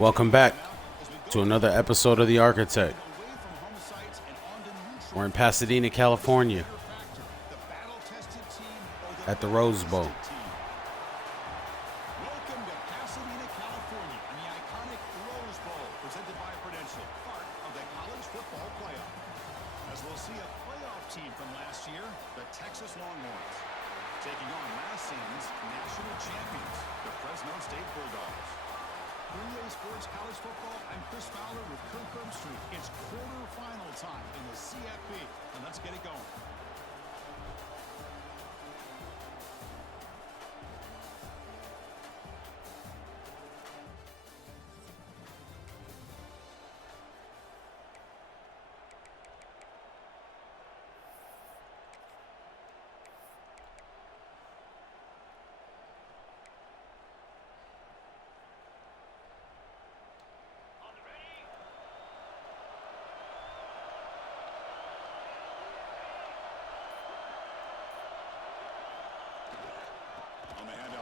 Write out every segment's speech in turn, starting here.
Welcome back to another episode of The Architect. We're in Pasadena, California, at the Rose Bowl. Welcome to Pasadena, California, and the iconic Rose Bowl, presented by Prudential, part of the college football playoff. As we'll see a playoff team from last year, the Texas Longhorns, taking on last season's national champions, the Fresno State Bulldogs. For EA Sports College Football, I'm Chris Fowler with Kirk Herbstreit. It's quarterfinal time in the CFP, and let's get it going.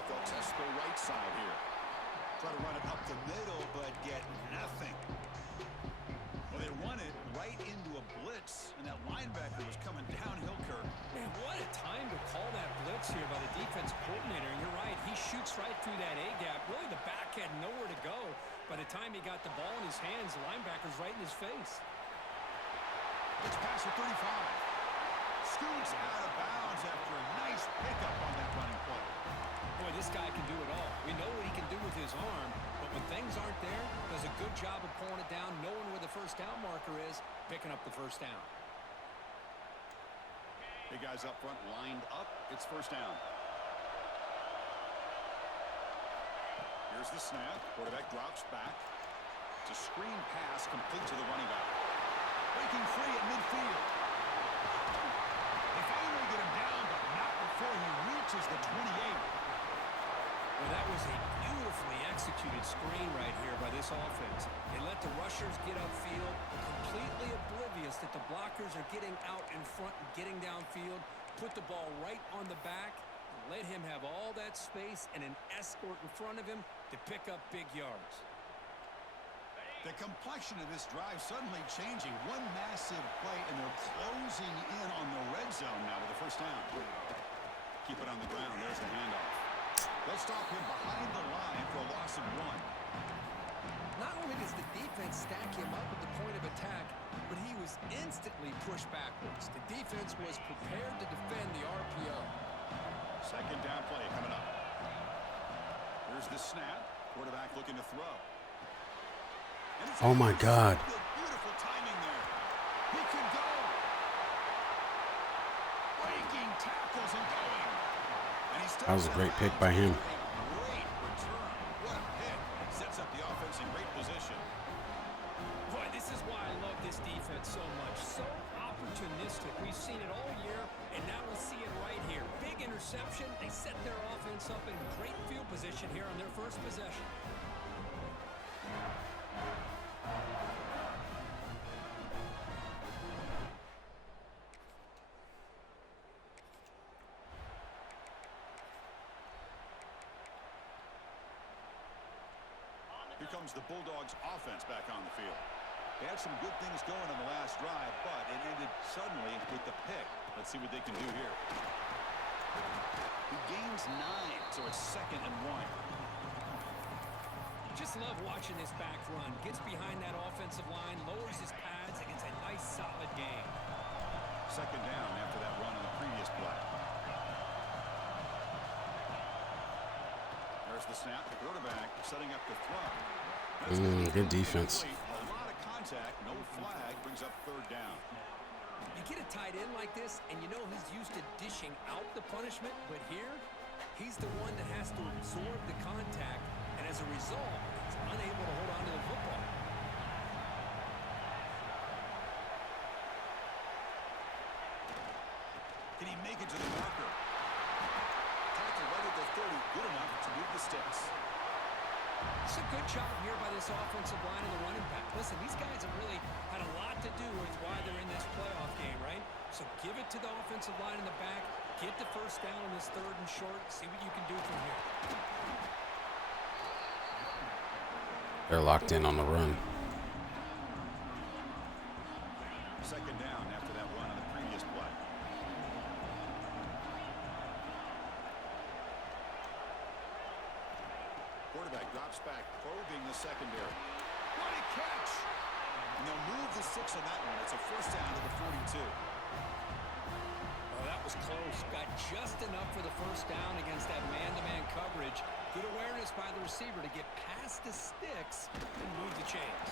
They'll test the right side here. Try to run it up the middle, but get nothing. Well, they run it right into a blitz, and that linebacker was coming downhill, Kirk. Man, what a time to call that blitz here by the defense coordinator. And you're right, he shoots right through that A-gap. Really, the back had nowhere to go. By the time he got the ball in his hands, the linebacker's right in his face. It's past the 35. Scoots out of bounds after a nice pickup on that running play. Boy, this guy can do it all. We know what he can do with his arm, but when things aren't there, does a good job of pulling it down, knowing where the first down marker is, picking up the first down. Big guys up front lined up. It's first down. Here's the snap. Quarterback drops back. It's a screen pass complete to the running back. Breaking free at midfield. They finally get him down, but not before he reaches the 28. Well, that was a beautifully executed screen right here by this offense. They let the rushers get upfield, completely oblivious that the blockers are getting out in front and getting downfield, put the ball right on the back, let him have all that space and an escort in front of him to pick up big yards. The complexion of this drive suddenly changing. One massive play, and they're closing in on the red zone now with the first down. Keep it on the ground. There's the handoff. They'll stop him behind the line for a loss of 1. Not only does the defense stack him up at the point of attack, but he was instantly pushed backwards. The defense was prepared to defend the RPO. Second down play coming up. Here's the snap. Quarterback looking to throw. Oh my God. Beautiful timing there. He can go. Breaking tackles and going. That was a great pick by him. Great return. What a pick. Sets up the offense in great position. Boy, this is why I love this defense so much. So opportunistic. We've seen it all year, and now we'll see it right here. Big interception. They set their offense up in great field position here on their first possession. Here comes the Bulldogs offense back on the field. They had some good things going on the last drive, but it ended suddenly with the pick. Let's see what they can do here. He gains 9, so it's 2nd and 1. Just love watching this back run. Gets behind that offensive line, lowers his pads, and gets a nice solid gain. Second down after that run on the previous play. There's the snap. The quarterback setting up the throw. Good defense. A lot of contact. No flag. Brings up third down. You get a tight end like this, and you know he's used to dishing out the punishment, but here, he's the one that has to absorb the contact, and as a result, he's unable to hold on to the football. Can he make it to the marker? Tackle right at the 30. Good enough to move the sticks. It's a good job here by this offensive line and the running back. Listen, these guys have really had a lot to do with why they're in this playoff game, right? So give it to the offensive line in the back. Get the first down on this 3rd and short. See what you can do from here. They're locked in on the run. Second down after that run on the previous play. Quarterback drops back, probing the secondary. What a catch! And they'll move the 6 on that one. It's a first down to the 42. Oh, that was close. Got just enough for the first down against that man-to-man coverage. Good awareness by the receiver to get past the sticks and move the chains.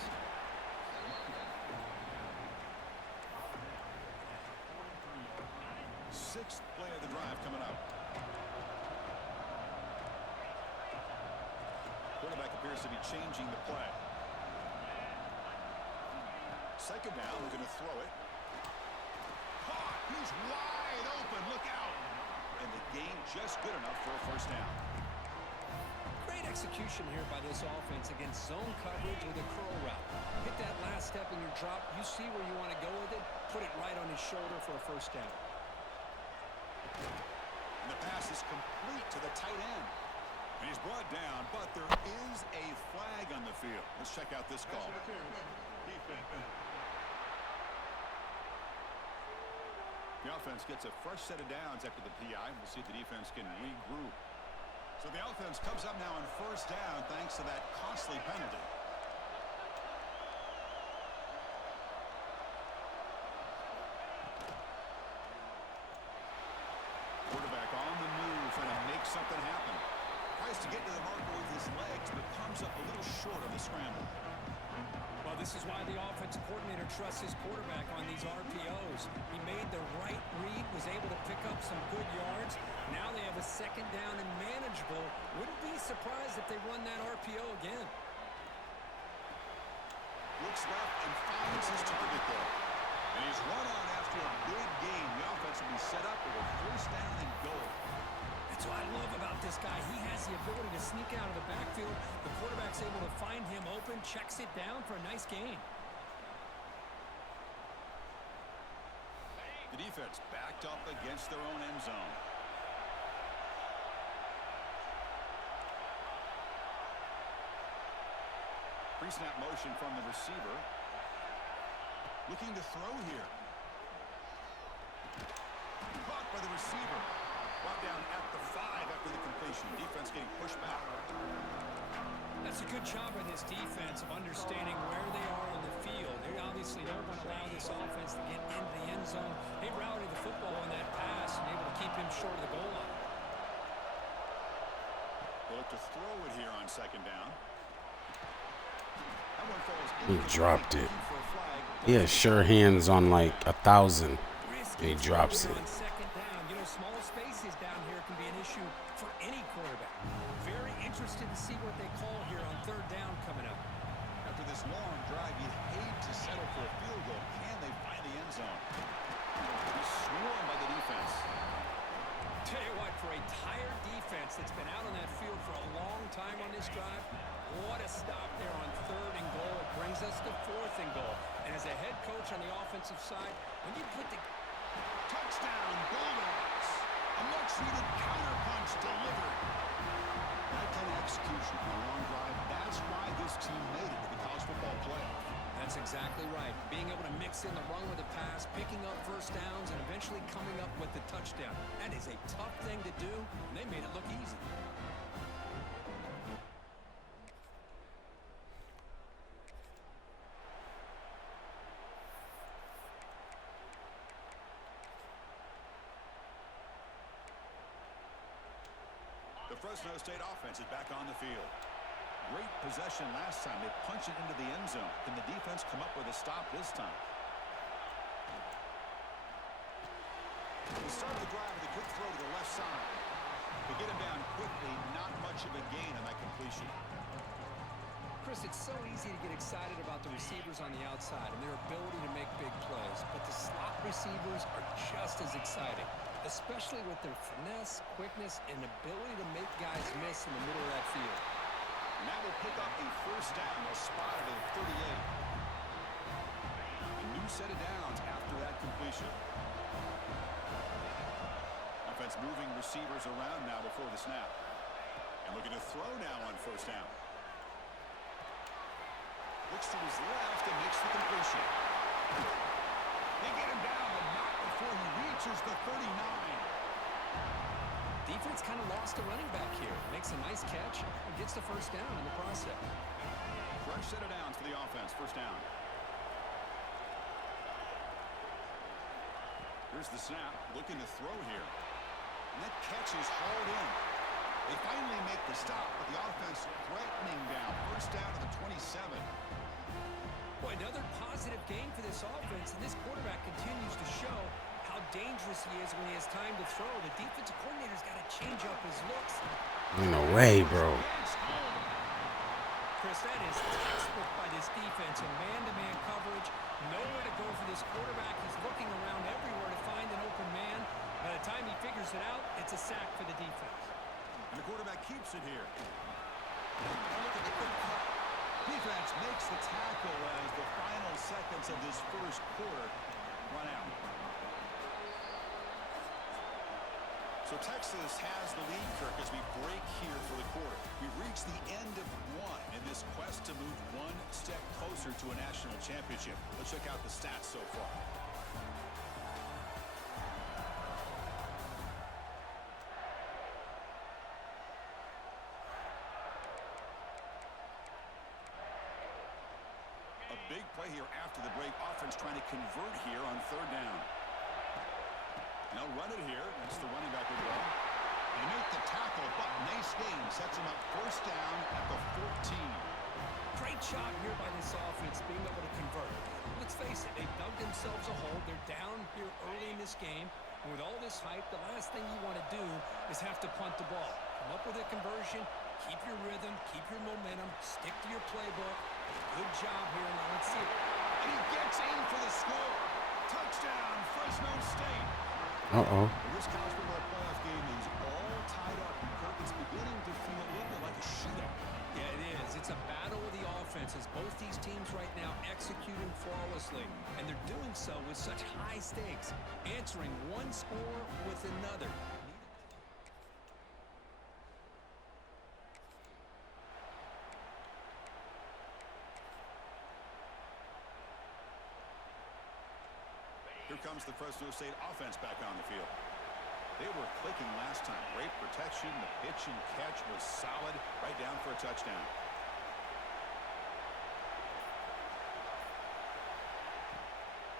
Sixth play of the drive coming up. Quarterback appears to be changing the play. Second down, we're going to throw it. Caught! He's wide open. Look out! And the gain just good enough for a first down. Great execution here by this offense against zone coverage with a curl route. Hit that last step in your drop. You see where you want to go with it. Put it right on his shoulder for a first down. And the pass is complete to the tight end. And he's brought down, but there is a flag on the field. Let's check out this call. The offense gets a fresh set of downs after the PI. We'll see if the defense can regroup. So the offense comes up now on first down thanks to that costly penalty. Quarterback on the move, trying to make something happen. Tries to get to the marker with his legs, but comes up a little short on the scramble. Well, this is why the offensive coordinator trusts his quarterback on these RPOs. He made the right read, was able to pick up some good yards. Now they have a second down and manageable. Wouldn't be surprised if they run that RPO again. Looks left and finds his target there. And he's run on after a big gain. The offense will be set up with a first down and goal. That's what I love about this guy. He has the ability to sneak out of the backfield. The quarterback's able to find him open, checks it down for a nice gain. The defense backed up against their own end zone. Pre-snap motion from the receiver. Looking to throw here. Caught by the receiver. Brought down at the 5 after the completion. Defense getting pushed back. That's a good job by this defense of understanding where they are on the field. They obviously don't want to allow this offense to get into the end zone. They routed the football on that pass and able to keep him short of the goal line. They'll look to throw it here on second down. That one falls He dropped it. for a flag. He has sure hands on like 1,000. And he drops it. On second down. You know, small spaces down here can be an issue for any quarterback. Very interested to see what they call here on third down coming up. After this long drive, you'd hate to settle for a field goal. Can they find the end zone? He's swarmed by the defense. Tell you what, for a tired defense that's been out on that field for a long time on this drive, what a stop there on third and goal. It brings us to fourth and goal. And as a head coach on the offensive side, when you put the Touchdown, Bulldogs. A much-needed counterpunch delivered. That kind of execution on a long drive, that's why this team made it to the college football playoff. That's exactly right. Being able to mix in the run with the pass, picking up first downs, and eventually coming up with the touchdown. That is a tough thing to do, and they made it look easy. The Fresno State offense is back on the field. Great possession last time. They punch it into the end zone. Can the defense come up with a stop this time? They started the drive with a quick throw to the left side. They get him down quickly. Not much of a gain on that completion. Chris, it's so easy to get excited about the receivers on the outside and their ability to make big plays, but the slot receivers are just as exciting, especially with their finesse, quickness, and ability to make guys miss in the middle of that field. Now we'll pick up a first down. They'll spot it at 38. A new set of downs after that completion. Offense moving receivers around now before the snap. And looking to throw now on first down. Looks to his left and makes the completion. They get him down, but not before he reaches the 39. Defense kind of lost a running back here. Makes a nice catch and gets the first down in the process. Fresh set of downs for the offense. First down. Here's the snap. Looking to throw here. And that catch is hauled in. They finally make the stop, but the offense threatening down. First down to the 27. Boy, another positive game for this offense, and this quarterback continues to show how dangerous he is when he has time to throw. The defensive coordinator's got to change up his looks. No way, bro. Chris, that is textbook by this defense in man-to-man coverage. Nowhere to go for this quarterback. He's looking around everywhere to find an open man. By the time he figures it out, it's a sack for the defense. And the quarterback keeps it here. And look at the quick cut. Defense makes the tackle as the final seconds of this first quarter run out. So Texas has the lead, Kirk, as we break here for the quarter. We've reached the end of one in this quest to move one step closer to a national championship. Let's check out the stats so far. A big play here after the break. Offense trying to convert here on third down. They'll run it here. That's the running back with the ball. They make the tackle, but nice game. Sets him up first down at the 14. Great job here by this offense being able to convert. Let's face it, they dug themselves a hole. They're down here early in this game. And with all this hype, the last thing you want to do is have to punt the ball. Come up with a conversion, keep your rhythm, keep your momentum, stick to your playbook. Good job here. Now let's see it. And he gets in for the score. Touchdown, Fresno State. Uh-oh. This college football playoff game is all tied up. Kirk, it's beginning to feel a little bit like a shootout. Yeah, it is. It's a battle of the offenses. Both these teams right now executing flawlessly, and they're doing so with such high stakes, answering one score with another. Here comes the Fresno State offense back on the field. They were clicking last time. Great protection. The pitch and catch was solid. Right down for a touchdown.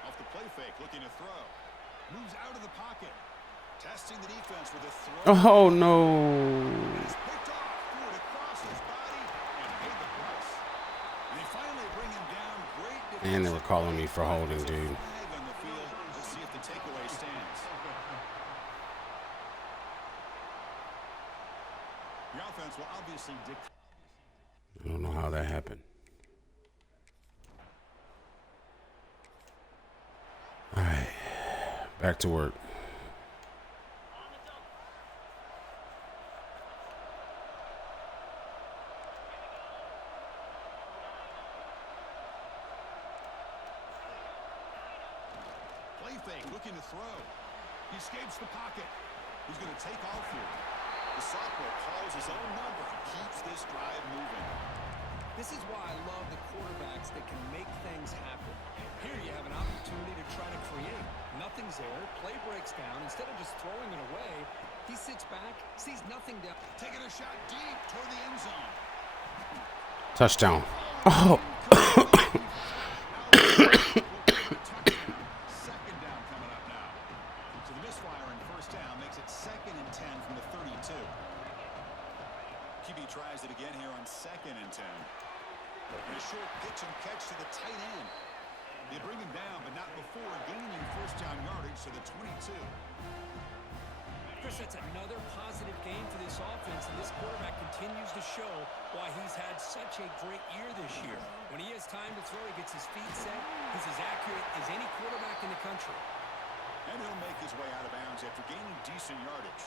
Off the play fake, looking to throw. Moves out of the pocket. Testing the defense with a throw. Oh, no. He's picked off. Threw it across his body and paid the price. And they finally bring him down. Great defense. And they were calling me for holding, dude. Takeaway stands. The offense will obviously dictate. I don't know how that happened. All right, back to work. Fake, looking to throw. He escapes the pocket. He's going to take off here. The sophomore calls his own number and keeps this drive moving. This is why I love the quarterbacks that can make things happen. Here you have an opportunity to try to create. Nothing's there. Play breaks down. Instead of just throwing it away, he sits back, sees nothing down. Taking a shot deep toward the end zone. Touchdown. Oh. Tries it again here on 2nd and 10. And a short pitch and catch to the tight end. They bring him down, but not before gaining first down yardage to the 22. Chris, that's another positive game for this offense, and this quarterback continues to show why he's had such a great year this year. When he has time to throw, he gets his feet set. He's as accurate as any quarterback in the country. And he'll make his way out of bounds after gaining decent yardage.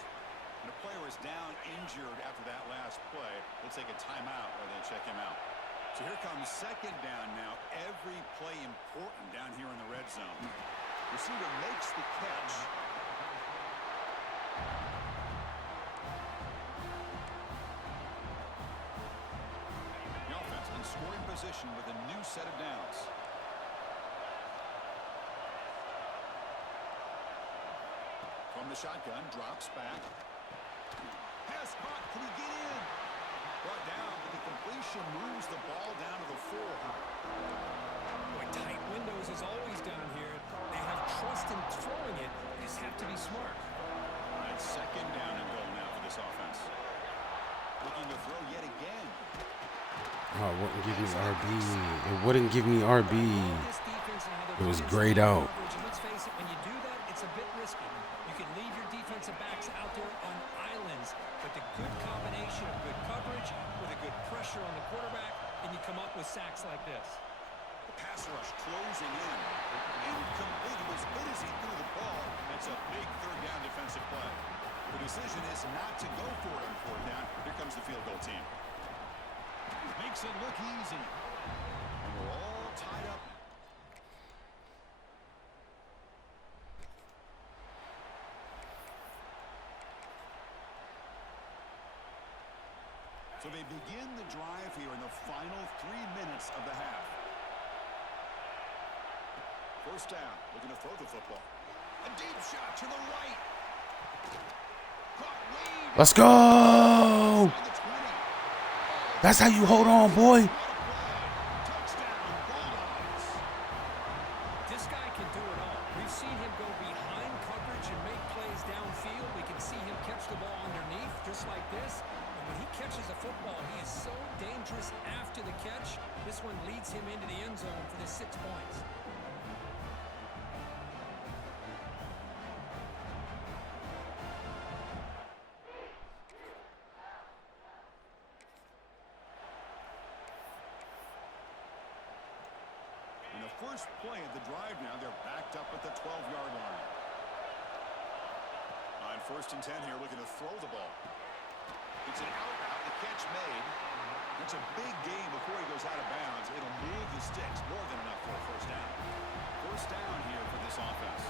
And a player is down injured after that last play. We'll take a timeout while they check him out. So here comes 2nd down now. Every play important down here in the red zone. Receiver makes the catch. The offense in scoring position with a new set of downs. From the shotgun, drops back. Has caught, can he get in? Brought down, but the completion moves the ball down to the 4. Boy, tight windows is always down here. They have trust in throwing it. They just have to be smart. It's second down and goal now for this offense. Looking to throw yet again. Oh, it wouldn't give me RB. It wouldn't give me RB. It was grayed out. Let's face it, when you do that, it's a bit risky. You can leave your defensive backs out there on islands, but the good combination of good coverage with a good pressure on the quarterback, and you come up with sacks like this. The pass rush closing in. Incomplete. He was good as he threw the ball. That's a big third down defensive play. The decision is not to go for it on fourth down. Here comes the field goal team. Makes it look easy. And we're all tied up. So they begin the drive here in the final 3 minutes of the half. First down, looking to throw the football. A deep shot to the right. Let's go! That's how you hold on, boy. Touchdown, Bulldogs. This guy can do it all. We've seen him go behind coverage and make plays downfield. We can see him catch the ball underneath just like this. And when he catches a football, he is so dangerous after the catch. This one leads him into the end zone for the 6 points. First play of the drive now, they're backed up at the 12-yard line. On first and 10 here, looking to throw the ball. It's an out, the catch made. It's a big gain before he goes out of bounds. It'll move the sticks, more than enough for a first down. First down here for this offense.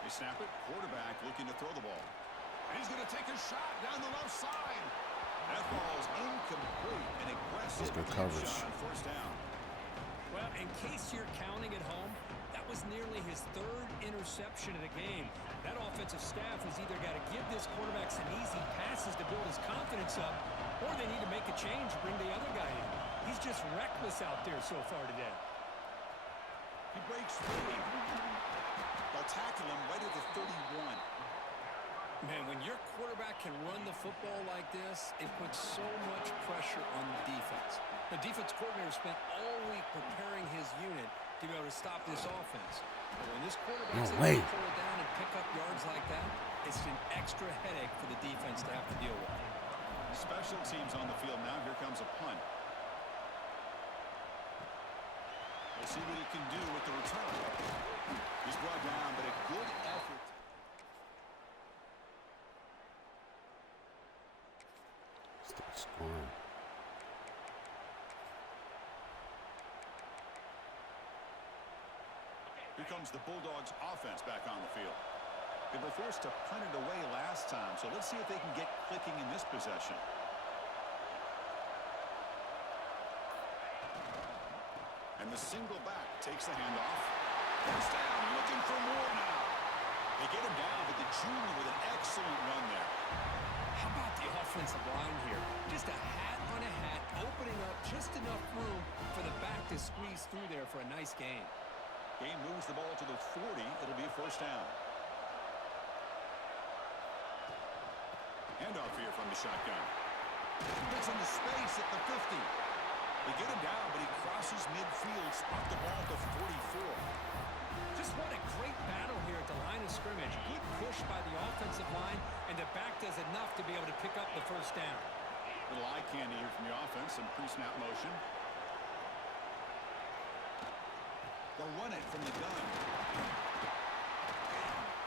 They snap it, quarterback looking to throw the ball. And he's going to take a shot down the left side. That ball's incomplete. An aggressive good coverage. shot on first down. Well, in case you're counting at home, that was nearly his 3rd interception of the game. That offensive staff has either got to give this quarterback some easy passes to build his confidence up, or they need to make a change and bring the other guy in. He's just reckless out there so far today. He breaks free. They'll tackle him right at the 31. Man, when your quarterback can run the football like this, it puts so much pressure on the defense. The defense coordinator spent all week preparing his unit to be able to stop this offense. But when this quarterback's able to pull it down and pick up yards like that, it's an extra headache for the defense to have to deal with. Special teams on the field now. Here comes a punt. We'll see what he can do with the return. He's brought down, but a good effort. Scoring. Here comes the Bulldogs offense back on the field. They were forced to punt it away last time, so let's see if they can get clicking in this possession. And the single back takes the handoff. First down, looking for more now. They get him down, but the junior with an excellent run there. How about the offensive line here? Just a hat on a hat, opening up just enough room for the back to squeeze through there for a nice gain. Game moves the ball to the 40. It'll be a first down. Handoff here from the shotgun. Gets into space at the 50. They get him down, but he crosses midfield, spot the ball at the 44. Just what a great battle here at the line of scrimmage. Good push by the offensive line, and the back does enough to be able to pick up the first down. Little eye candy here from the offense, some pre-snap motion. They'll run it from the gun.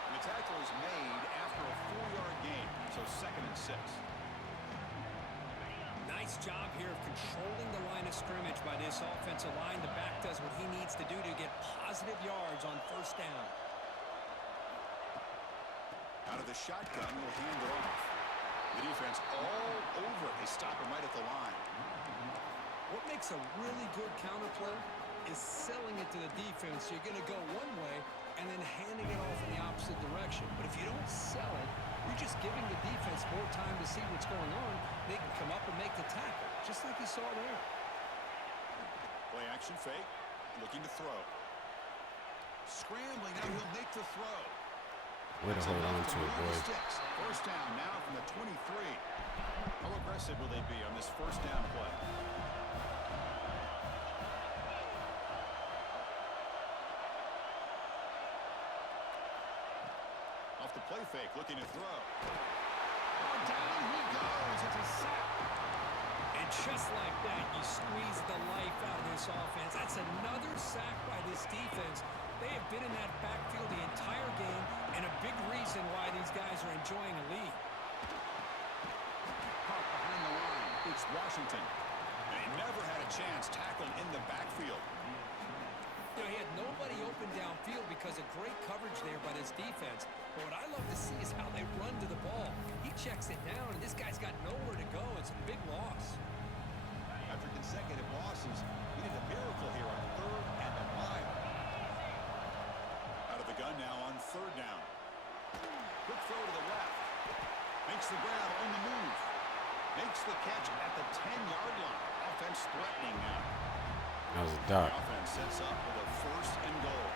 And the tackle is made after a 4-yard gain, so 2nd and 6. Nice job here of controlling the line of scrimmage by this offensive line. The back does what he needs to do to get positive yards on first down. Out of the shotgun, will hand it off. The defense all over it. They stop him right at the line. What makes a really good counter play is selling it to the defense. You're going to go one way and then handing it off in the opposite direction. But if you don't sell it, you're just giving the defense more time to see what's going on. They can come up and make the tackle, just like you saw there. Play action fake, looking to throw. Scrambling, now he'll make the throw. Way to hold on to it, boy. First down now from the 23. How aggressive will they be on this first down play? Off the play fake, looking to throw. Oh, down he goes. It's a sack. And just like that, you squeeze the life out of this offense. That's another sack by this defense. They have been in that backfield the entire game, and a big reason why these guys are enjoying a lead. Caught behind the line. It's Washington. And he never had a chance tackled in the backfield. You know, he had nobody open downfield because of great coverage there by this defense. But what I love to see is how they run to the ball. He checks it down, and this guy's got nowhere to go. It's a big loss. After consecutive losses, he did a miracle here on 3rd and a mile. Out of the gun now on 3rd down. Quick throw to the left. Makes the grab on the move. Makes the catch at the 10-yard line. Offense threatening now. That was a dot. The offense sets up with a 1st and goal.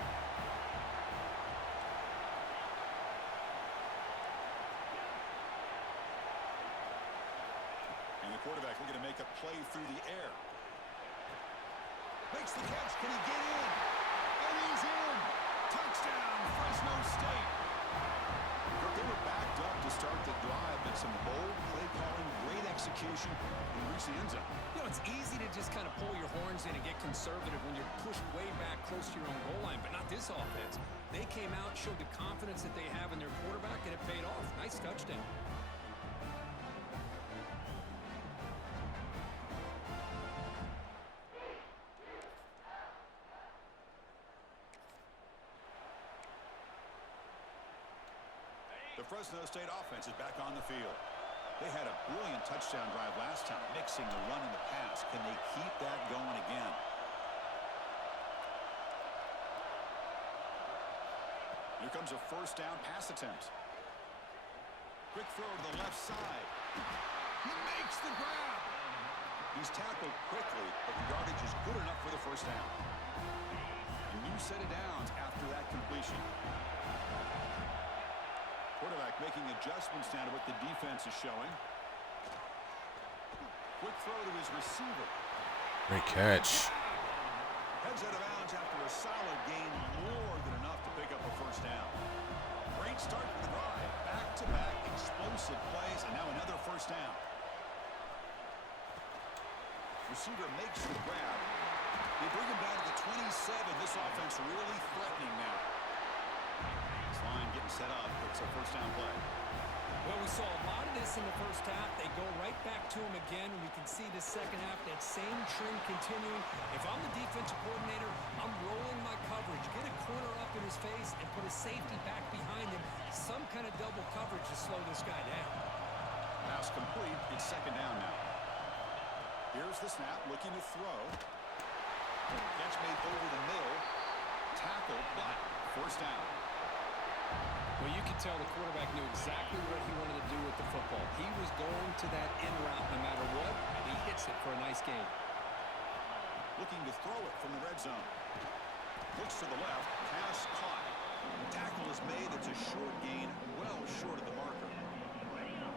And the quarterback looking to make a play through the air. Makes the catch. Can he get in? And he's in. Touchdown, Fresno State. They were backed up to start the drive, but some bold play calling, great execution, and reach the end zone. You know, it's easy to just kind of pull your horns in and get conservative when you're pushed way back close to your own goal line, but not this offense. They came out, showed the confidence that they have in their quarterback, and it paid off. Nice touchdown. The Fresno State offense is back on the field. They had a brilliant touchdown drive last time, mixing the run and the pass. Can they keep that going again? Here comes a 1st down pass attempt. Quick throw to the left side. He makes the grab. He's tackled quickly, but the yardage is good enough for the 1st down. A new set of downs after that completion. Quarterback making adjustments now to what the defense is showing. Quick throw to his receiver. Great catch. Heads out of bounds after a solid gain, more than enough to pick up a 1st down. Great start for the drive. Back-to-back explosive plays, and now another 1st down. Receiver makes the grab. They bring him down to the 27. This offense really threatening now. Line getting set up. It's a 1st down play. Well, we saw a lot of this in the 1st half. They go right back to him again, and we can see the 2nd half, that same trend continuing. If I'm the defensive coordinator, I'm rolling my coverage. Get a corner up in his face and put a safety back behind him. Some kind of double coverage to slow this guy down. Pass complete. It's 2nd down now. Here's the snap, looking to throw. Catch made over the middle. Tackle, but 1st down. Well, you could tell the quarterback knew exactly what he wanted to do with the football. He was going to that in route no matter what, and he hits it for a nice gain. Looking to throw it from the red zone. Looks to the left. Pass caught. Tackle is made. It's a short gain, well short of the marker.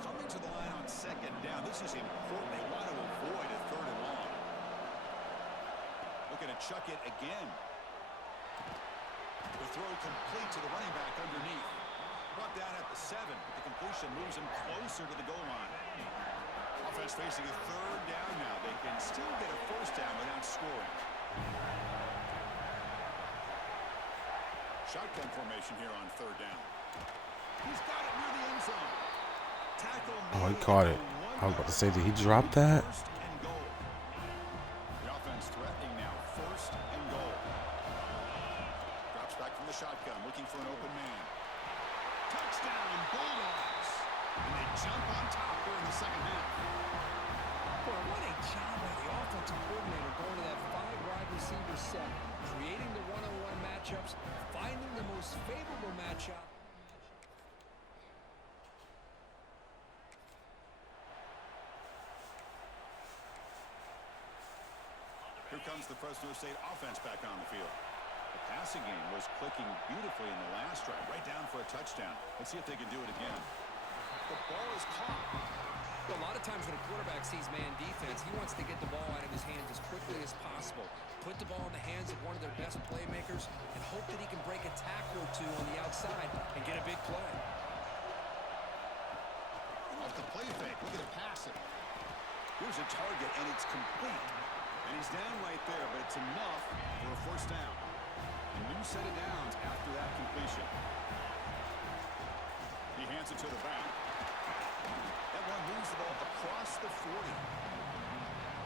Coming to the line on 2nd down. This is important. They want to avoid a 3rd and long. Looking to chuck it again. The throw complete to the running back underneath. Brought down at the 7. The completion moves him closer to the goal line. Offense facing a 3rd down now. They can still get a 1st down without scoring. Shotgun formation here on 3rd down. He's got it near the end zone. Tackle made. Oh, he caught it. I was about to say, did he drop that? 1st and goal. The offense threatening now. 1st and goal. Drops back from the shotgun, looking for an open man. Touchdown, Bulldogs. And they jump on top here in the second half. Boy, what a job by the offensive coordinator going to that 5-wide receiver set, creating the one-on-one matchups, finding the most favorable matchup. Here comes the Fresno State offense back on the field. The passing game was clicking beautifully in the last drive, right down for a touchdown. Let's see if they can do it again. The ball is caught. Well, a lot of times when a quarterback sees man defense, he wants to get the ball out of his hands as quickly as possible, put the ball in the hands of one of their best playmakers, and hope that he can break a tackle or two on the outside and get a big play. Off the play fake, look at the pass it. Here's a target, and it's complete. And he's down right there, but it's enough for a first down. A new set of downs after that completion. He hands it to the back. That one moves the ball across the 40.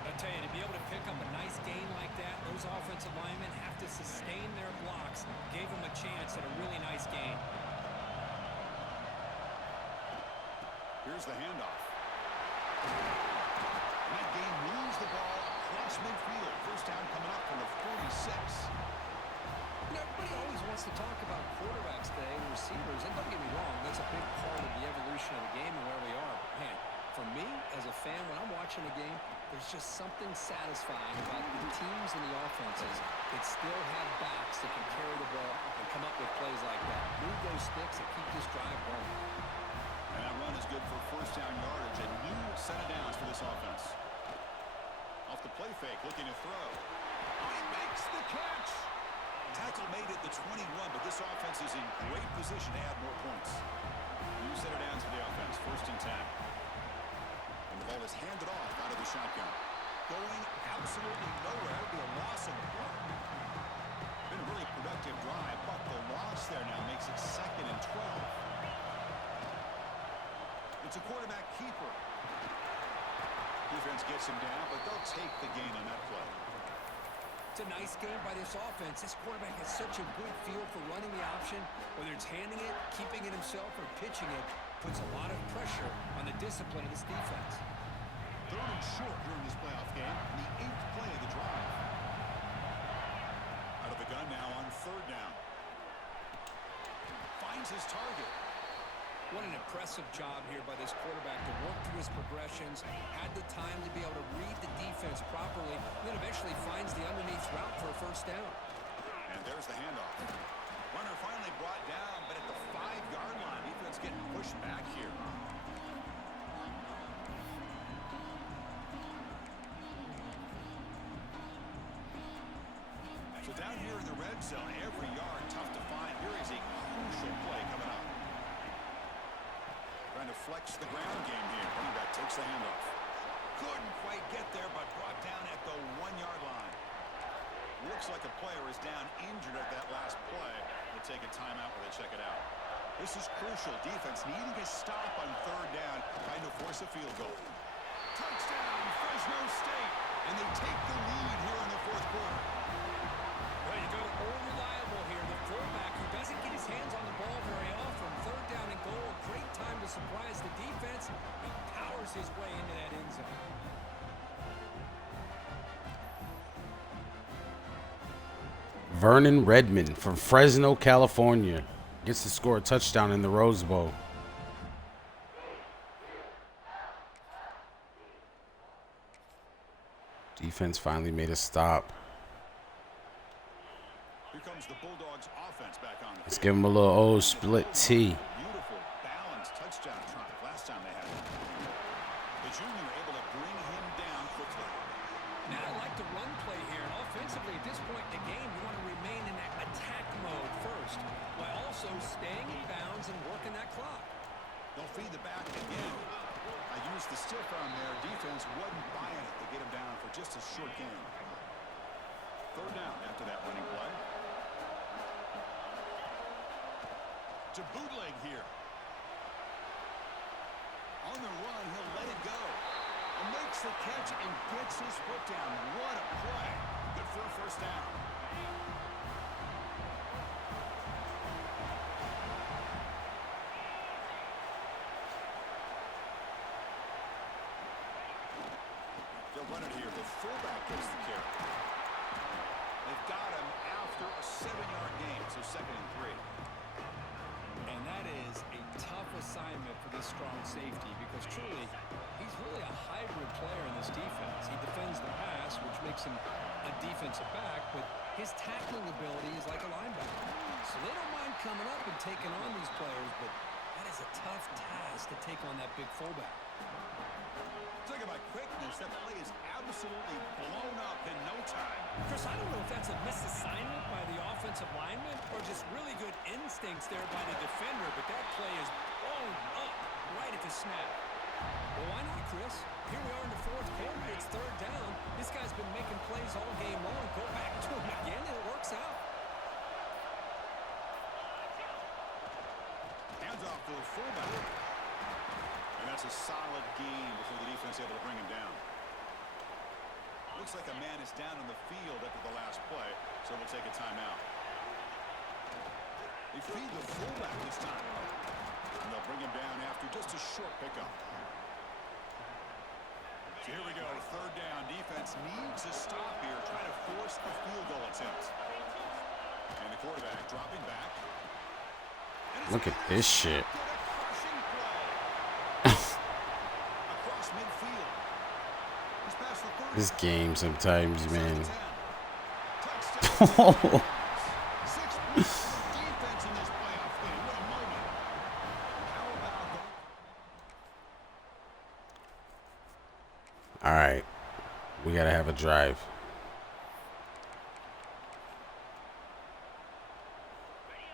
I'll tell you, to be able to pick up a nice gain like that, those offensive linemen have to sustain their blocks. Gave him a chance at a really nice gain. Here's the handoff. That game moves the ball across midfield. First down coming up from the 46. Everybody always wants to talk about quarterbacks today and receivers, and don't get me wrong, that's a big part of the evolution of the game and where we are. But man, for me, as a fan, when I'm watching a game, there's just something satisfying about the teams and the offenses that still have backs that can carry the ball and come up with plays like that. Move those sticks and keep this drive going. And that run is good for first down yardage. A new set of downs for this offense. Off the play fake, looking to throw. Oh, he makes the catch. Tackle made it the 21, but this offense is in great position to add more points. New set of downs for the offense, first and 10. And the ball is handed off out of the shotgun. Going absolutely nowhere. That would be a loss of the play. Been a really productive drive, but the loss there now makes it second and 12. It's a quarterback keeper. Defense gets him down, but they'll take the gain on that play. It's a nice game by this offense. This quarterback has such a good feel for running the option. Whether it's handing it, keeping it himself, or pitching it, puts a lot of pressure on the discipline of this defense. Third and short here in this playoff game, and the 8th play of the drive. Out of the gun now on third down. Finds his target. What an impressive job here by this quarterback to work through his progressions, had the time to be able to read the defense properly, and then eventually finds the underneath route for a first down. And there's the handoff. Runner finally brought down, but at the 5-yard line, defense getting pushed back here. So down here in the red zone, every yard tough to find. Here is a crucial play coming up. Trying to flex the ground game here. Running back takes the handoff. Couldn't quite get there, but brought down at the 1-yard line. Looks like a player is down injured at that last play. They take a timeout where they check it out. This is crucial. Defense needing a stop on third down, trying to force a field goal. Touchdown, Fresno State. And they take the lead here in the fourth quarter. Well, you go to all reliable here. The fullback who doesn't get his hands on the ball very often. Third down and goal. Great time to surprise the defense. He powers his way into that end zone. Vernon Redmond from Fresno, California gets to score a touchdown in the Rose Bowl. Defense finally made a stop. Here comes the Bulldogs offense back on the Let's field. give him a little old split T. Beautiful, balanced touchdown drive last time they had it. The junior able to bring him down quickly. Now, I like the run play here. And offensively, at this point in the game, you want to remain in that attack mode first, while also staying in bounds and working that clock. They'll feed the back again. I used the stiff arm there. Defense wasn't buying it to get him down for just a short game. Third down after that running play. To bootleg here. On the run, he'll let it go. And makes the catch and gets his foot down. What a play. Good for a first down. run it here. The fullback gets the carry. They've got him after a 7-yard gain, so 2nd and 3. And that is a tough assignment for this strong safety because truly, he's really a hybrid player in this defense. He defends the pass, which makes him a defensive back, but his tackling ability is like a linebacker. So they don't mind coming up and taking on these players, but that is a tough task to take on that big fullback. Talking about quickness, that play is absolutely blown up in no time. Chris, I don't know if that's a misassignment by the offensive lineman or just really good instincts there by the defender, but that play is blown up right at the snap. Well, why not, Chris? Here we are in the 4th quarter. It's 3rd down. This guy's been making plays all game long. Go back to him again, and it works out. Hands off to the fullback. And that's a solid gain before the defense able to bring him down. Looks like a man is down on the field after the last play, so they'll take a timeout. They feed the fullback this time. And they'll bring him down after just a short pickup. So here we go, 3rd down. Defense needs a stop here, trying to force a field goal attempt. And the quarterback dropping back. Look at this shit. This game sometimes, man. All right, we gotta have a drive.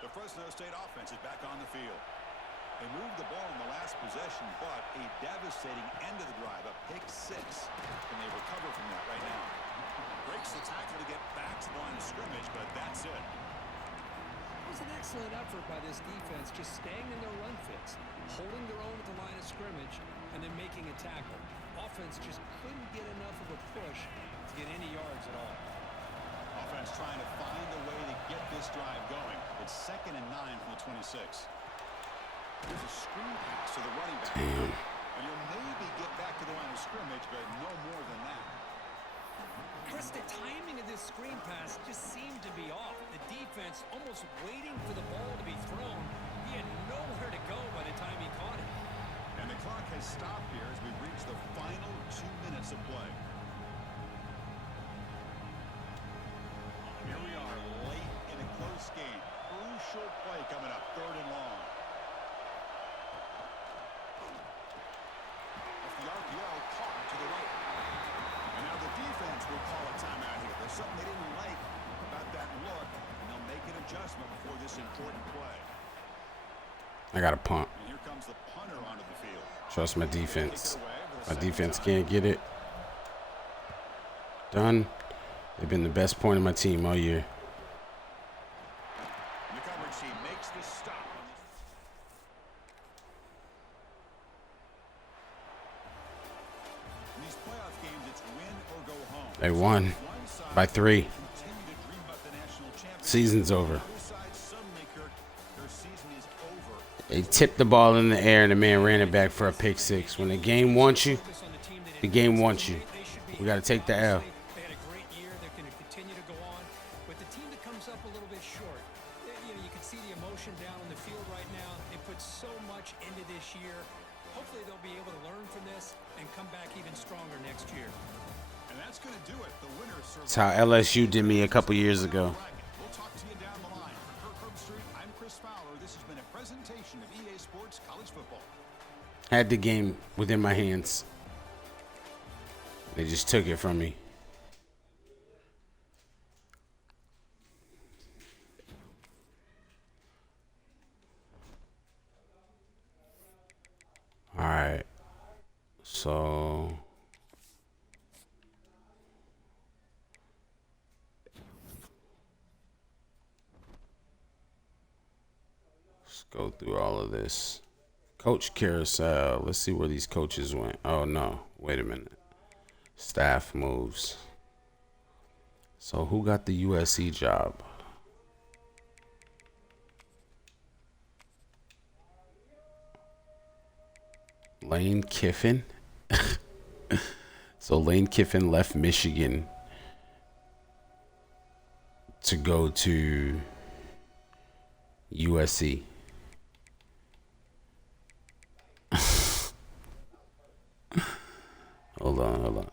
The Fresno State offense is back on the field. They moved the ball in the last possession, but a devastating end of the drive, a pick 6, and they recover from that right now. Breaks the tackle to get back to the line of scrimmage, but that's it. It was an excellent effort by this defense, just staying in their run fits, holding their own at the line of scrimmage, and then making a tackle. Offense just couldn't get enough of a push to get any yards at all. Offense trying to find a way to get this drive going. It's 2nd and 9 from the 26. There's a screen pass to the running back. Damn. And you'll maybe get back to the line of scrimmage, but no more than that. Chris, the timing of this screen pass just seemed to be off. The defense almost waiting for the ball to be thrown. He had nowhere to go by the time he caught it. And the clock has stopped here as we reach the final 2 minutes of play. Here we are, late in a close game. Crucial play coming up, 3rd and long. Off the RPO, caught to the right. And now the defense will call a timeout here. There's something they didn't like about that look, and they'll make an adjustment before this important play. I got a punt. And here comes the punter onto the field. Trust my defense. My defense can't get it done. They've been the best point of my team all year. The coverage team makes the stop. In these playoff games, it's win or go home. They won by 3. Season's over. They tipped the ball in the air and the man ran it back for a pick 6. When the game wants you, the game wants you. We got to take the L. They had a great year. They're going to continue to go on. But the team that comes up a little bit short, you can see the emotion down on the field right now. They put so much into this year. Hopefully they'll be able to learn from this and come back even stronger next year. And that's going to do it. The winner That's how LSU did me a couple years ago. We'll talk to you down the line. For Kirk Herbstreit, I'm Chris Fowler. This has been a presentation of EA Sports College Football. Had the game within my hands. They just took it from me. All right. So let's go through all of this. Coach Carousel. Let's see where these coaches went. Oh, no. Wait a minute. Staff moves. So who got the USC job? Lane Kiffin. So Lane Kiffin left Michigan to go to USC. Hold on.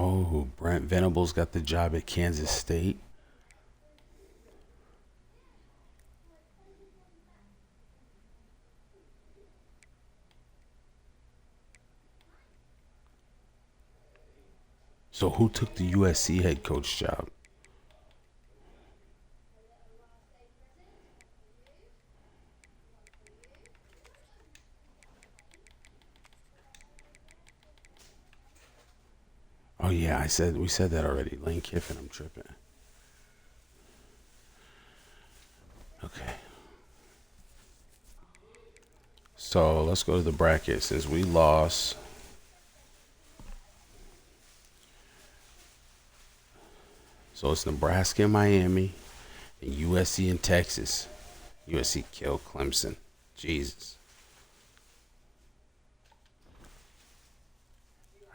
Oh, Brent Venables got the job at Kansas State. So who took the USC head coach job? Oh yeah, we said that already. Lane Kiffin, I'm tripping. Okay. So let's go to the bracket since we lost. So it's Nebraska and Miami and USC and Texas. USC killed Clemson. Jesus.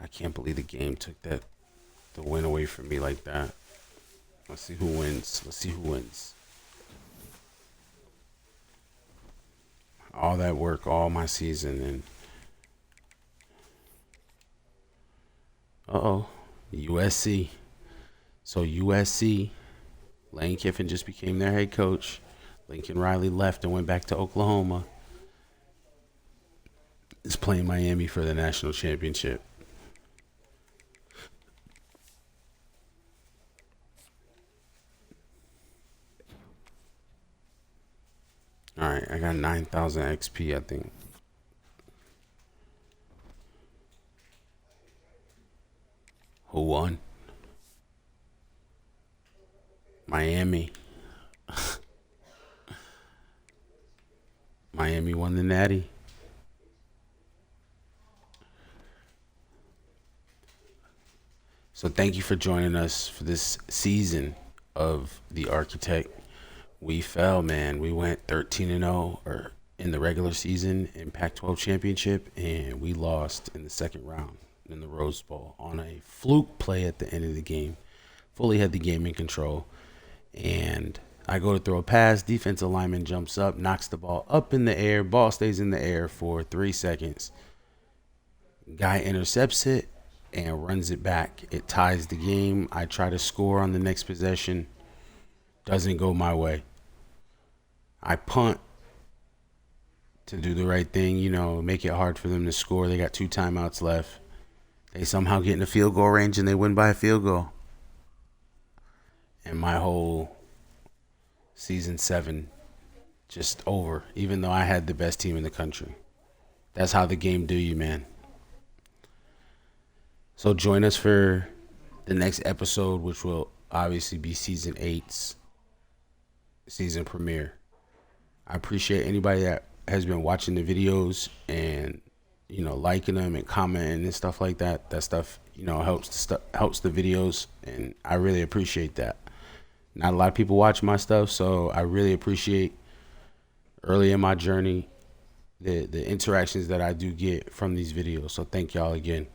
I can't believe the game took the win away from me like that. Let's see who wins. All that work, all my season, and USC. So USC, Lane Kiffin just became their head coach. Lincoln Riley left and went back to Oklahoma. Is playing Miami for the national championship. All right, I got 9,000 XP, I think. Who won? Miami. Miami won the Natty. So thank you for joining us for this season of The Architect. We fell, man. We went 13-0 or in the regular season in Pac-12 championship, and we lost in the second round in the Rose Bowl on a fluke play at the end of the game. Fully had the game in control, and I go to throw a pass. Defensive lineman jumps up, knocks the ball up in the air. Ball stays in the air for 3 seconds. Guy intercepts it and runs it back. It ties the game. I try to score on the next possession. Doesn't go my way. I punt to do the right thing, make it hard for them to score. They got 2 timeouts left. They somehow get in the field goal range and they win by a field goal. And my whole season 7 just over, even though I had the best team in the country. That's how the game do you, man. So join us for the next episode, which will obviously be season 8's season premiere. I appreciate anybody that has been watching the videos and liking them and commenting and stuff like that. That stuff helps the videos, and I really appreciate that. Not a lot of people watch my stuff, so I really appreciate early in my journey the interactions that I do get from these videos. So thank y'all again.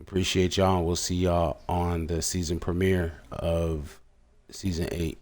Appreciate y'all, and we'll see y'all on the season premiere of season 8.